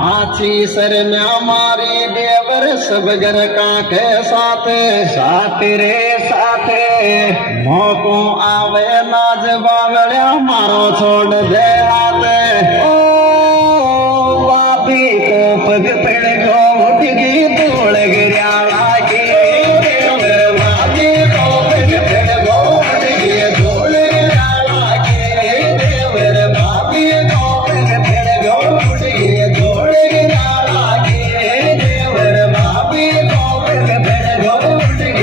आछी सर में हमारी देवर सब घर कांखे साथे साथ रे साथे मौको आवे नाज बावड़िया मारो छोड़ दे आते ओ वापी को पग पड़ गो उठ गई धूल गिरा लागी वापी को पग पड़ गो उठ गई धूल गिरा लागी देवर वापी को पग पड़ गो उठ गई धूल गिरा लागी देवर वापी को पग पड़ गो उठ गई